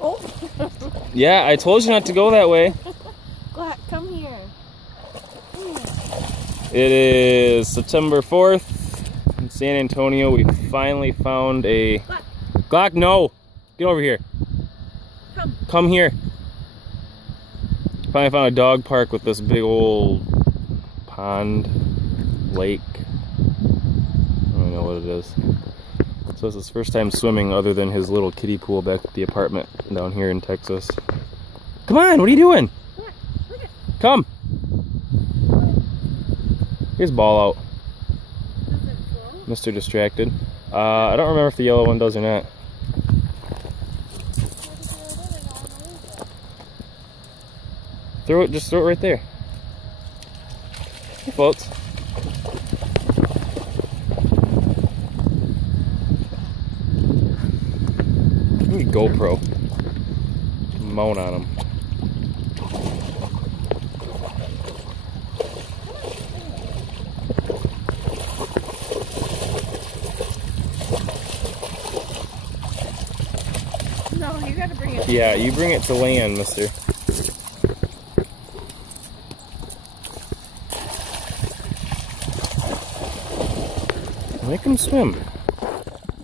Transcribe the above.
Oh. Yeah, I told you not to go that way. Glock, come here. It is September 4th in San Antonio. We finally found a... Glock. Glock, no! Get over here. Come here. Finally found a dog park with this big old pond, lake. I don't know what it is. So it's his first time swimming other than his little kiddie pool back at the apartment down here in Texas. Come on, what are you doing? Come. Here's ball out. Mr. Distracted. I don't remember if the yellow one does or not. Throw it, just throw it right there. It floats. Look at GoPro. Moan on him. No, you gotta bring it. Yeah, you bring it to land, mister. Make him swim.